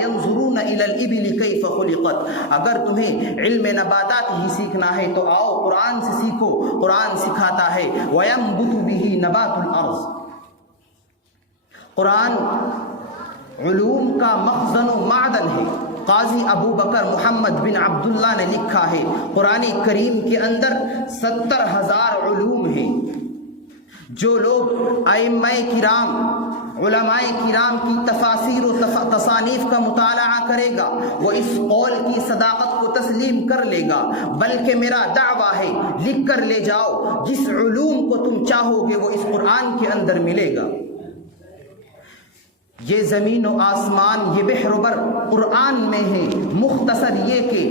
ينظرون الى الابل كيف خلقت، اگر تمہیں علم نباتات ہی سیکھنا ہے تو آؤ قرآن سے سیکھو، قرآن سکھاتا ہے وَيَنبُتُ بِهِ نَبَاتُ الْأَرْضِ۔ قرآن علوم کا مخزن و معدن ہے۔ قاضی ابو بکر محمد بن عبداللہ نے لکھا ہے قرآن کریم کے اندر 70,000 علوم ہیں۔ جو لوگ ائمہ کرام، علماء کرام کی تفاسیر و تصانیف کا مطالعہ کرے گا وہ اس قول کی صداقت کو تسلیم کر لے گا، بلکہ میرا دعویٰ ہے لکھ کر لے جاؤ، جس علوم کو تم چاہو گے وہ اس قرآن کے اندر ملے گا۔ یہ زمین و آسمان، یہ بحر و بر قرآن میں ہے، مختصر یہ کہ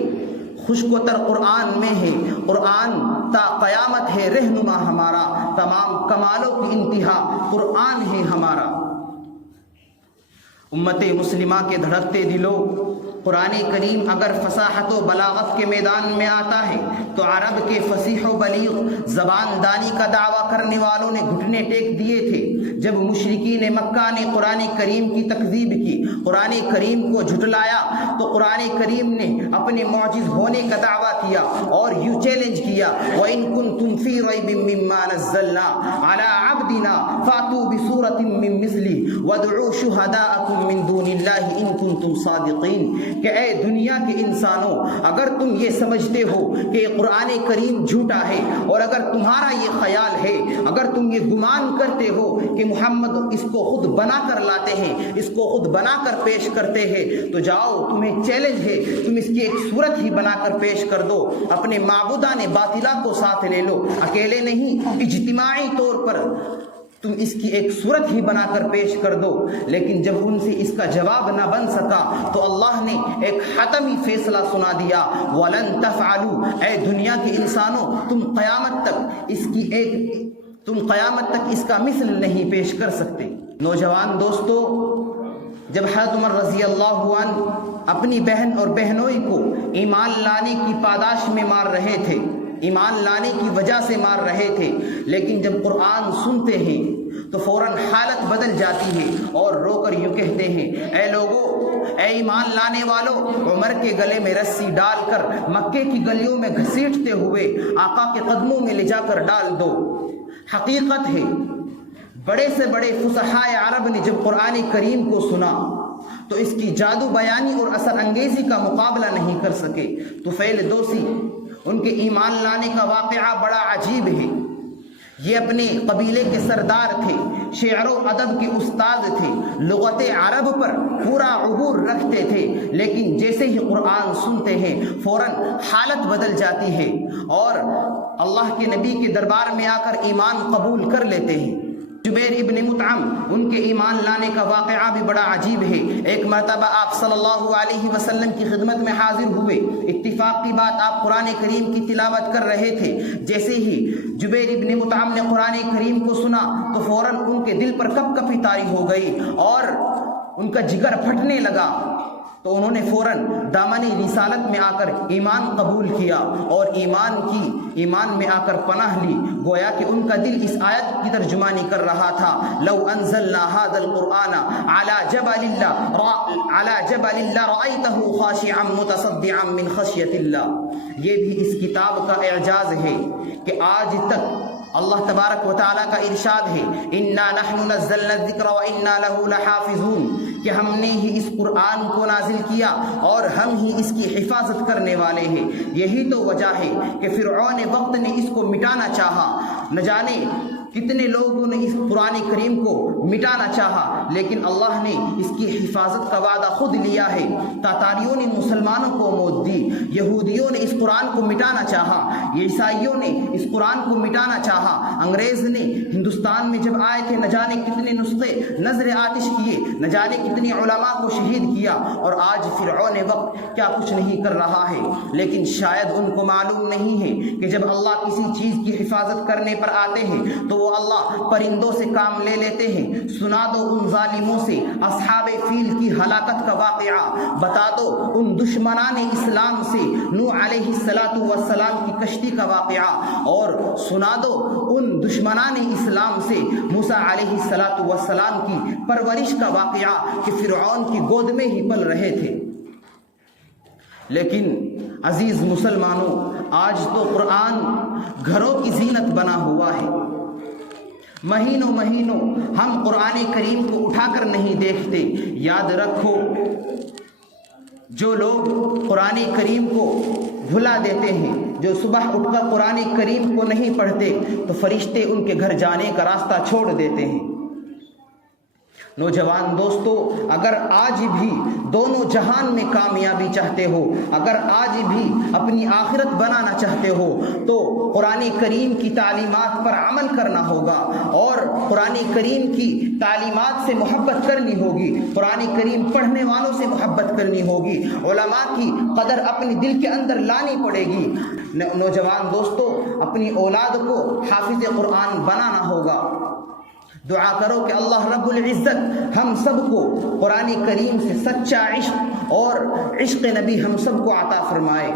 خشک و تر قرآن میں ہے۔ قرآن تا قیامت ہے رہنما ہمارا، تمام کمالوں کی انتہا قرآن ہے ہمارا۔ امت مسلمہ کے دھڑکتے دلوں، قرآن کریم اگر فصاحت و بلاغت کے میدان میں آتا ہے تو عرب کے فصیح و بلیغ زبان دانی کا دعویٰ کرنے والوں نے گھٹنے ٹیک دیے تھے۔ جب مشرکین مکہ نے قرآن کریم کی تکذیب کی، قرآن کریم کو جھٹلایا، تو قرآن کریم نے اپنے معجز ہونے کا دعویٰ کیا اور یوں چیلنج کیا وَإِن كُنتُمْ فِي رَيْبٍ مِّمَّا نَزَّلْنَا عَلَىٰ عَبْدِنَا فَأْتُوا بِسُورَةٍ مِّن مِّثْلِهِ وَادْعُوا شُهَدَاءَكُم مِّن دُونِ اللَّهِ إِن كُنتُمْ صَادِقِينَ، کہ اے دنیا کے انسانوں، اگر تم یہ سمجھتے ہو کہ قرآن کریم جھوٹا ہے، اور اگر تمہارا یہ خیال ہے، اگر تم یہ گمان کرتے ہو کہ محمد اس کو خود بنا کر لاتے ہیں، اس کو خود بنا کر پیش کرتے ہیں، تو جاؤ، تمہیں چیلنج ہے، تم اس کی ایک صورت ہی بنا کر پیش کر دو، اپنے معبودان باطلہ کو ساتھ لے لو، اکیلے نہیں، اجتماعی طور پر تم اس کی ایک صورت ہی بنا کر پیش کر دو۔ لیکن جب ان سے اس کا جواب نہ بن سکا تو اللہ نے ایک حتمی فیصلہ سنا دیا وَلَن تَفْعَلُوا، اے دنیا کے انسانوں، تم قیامت تک اس کا مثل نہیں پیش کر سکتے۔ نوجوان دوستو، جب حضرت عمر رضی اللہ عنہ اپنی بہن اور بہنوئی کو ایمان لانے کی پاداش میں مار رہے تھے، ایمان لانے کی وجہ سے مار رہے تھے، لیکن جب قرآن سنتے ہیں تو فوراً حالت بدل جاتی ہے اور رو کر یوں کہتے ہیں اے لوگو، اے ایمان لانے والو، عمر کے گلے میں رسی ڈال کر مکے کی گلیوں میں گھسیٹتے ہوئے آقا کے قدموں میں لے جا کر ڈال دو۔ حقیقت ہے بڑے سے بڑے فصحائے عرب نے جب قرآن کریم کو سنا تو اس کی جادو بیانی اور اثر انگیزی کا مقابلہ نہیں کر سکے۔ طفیل دوسی، ان کے ایمان لانے کا واقعہ بڑا عجیب ہے۔ یہ اپنے قبیلے کے سردار تھے، شعر و ادب کے استاد تھے، لغت عرب پر پورا عبور رکھتے تھے، لیکن جیسے ہی قرآن سنتے ہیں فوراً حالت بدل جاتی ہے اور اللہ کے نبی کے دربار میں آ کر ایمان قبول کر لیتے ہیں۔ جبیر ابن مطعم، ان کے ایمان لانے کا واقعہ بھی بڑا عجیب ہے۔ ایک مرتبہ آپ صلی اللہ علیہ وسلم کی خدمت میں حاضر ہوئے، اتفاق کی بات آپ قرآن کریم کی تلاوت کر رہے تھے۔ جیسے ہی جبیر ابن مطعم نے قرآن کریم کو سنا تو فوراً ان کے دل پر کپ کپی طاری ہو گئی اور ان کا جگر پھٹنے لگا، تو انہوں نے فوراً دامن رسالت میں آ کر ایمان قبول کیا اور ایمان میں آ کر پناہ لی۔ گویا کہ ان کا دل اس آیت کی ترجمانی کر رہا تھا لو انزلنا هذا القرآن على جبل لرأيته خاشعا متصدعا من خشية اللہ۔ یہ بھی اس کتاب کا اعجاز ہے کہ آج تک اللہ تبارک و تعالیٰ کا ارشاد ہے انا نحن نزلنا الذکر وانا له لحافظون، کہ ہم نے ہی اس قرآن کو نازل کیا اور ہم ہی اس کی حفاظت کرنے والے ہیں۔ یہی تو وجہ ہے کہ فرعون وقت نے اس کو مٹانا چاہا، نہ جانے کتنے لوگوں نے اس قرآن کریم کو مٹانا چاہا، لیکن اللہ نے اس کی حفاظت کا وعدہ خود لیا ہے۔ تاتاریوں نے مسلمانوں کو موت دی، یہودیوں نے اس قرآن کو مٹانا چاہا، عیسائیوں نے اس قرآن کو مٹانا چاہا، انگریز نے ہندوستان میں جب آئے تھے نہ جانے کتنے نسخے نظر آتش کیے، نہ جانے کتنے علماء کو شہید کیا، اور آج فرعون وقت کیا کچھ نہیں کر رہا ہے۔ لیکن شاید ان کو معلوم نہیں ہے کہ جب اللہ کسی چیز کی حفاظت کرنے پر آتے ہیں تو وہ اللہ پرندوں سے کام لے لیتے ہیں۔ سنا دو ان ظالموں سے اصحاب فیل کی ہلاکت کا واقعہ بتا دو، ان دشمنان اسلام سے نوح علیہ السلام کی کشتی کا واقعہ، اور سنا دو ان دشمنان اسلام سے موسیٰ علیہ السلام کی پرورش کا واقعہ کہ فرعون کی گود میں ہی پل رہے تھے۔ لیکن عزیز مسلمانوں، آج تو قرآن گھروں کی زینت بنا ہوا ہے۔ مہینوں مہینوں ہم قرآن کریم کو اٹھا کر نہیں دیکھتے۔ یاد رکھو، جو لوگ قرآن کریم کو بھلا دیتے ہیں، جو صبح اٹھ کر قرآن کریم کو نہیں پڑھتے، تو فرشتے ان کے گھر جانے کا راستہ چھوڑ دیتے ہیں۔ نوجوان دوستو، اگر آج بھی دونوں جہان میں کامیابی چاہتے ہو، اگر آج بھی اپنی آخرت بنانا چاہتے ہو، تو قرآن کریم کی تعلیمات پر عمل کرنا ہوگا اور قرآن کریم کی تعلیمات سے محبت کرنی ہوگی، قرآن کریم پڑھنے والوں سے محبت کرنی ہوگی، علماء کی قدر اپنے دل کے اندر لانی پڑے گی۔ نوجوان دوستو، اپنی اولاد کو حافظ قرآن بنانا ہوگا۔ دعا کرو کہ اللہ رب العزت ہم سب کو قرآن کریم سے سچا عشق اور عشق نبی ہم سب کو عطا فرمائے۔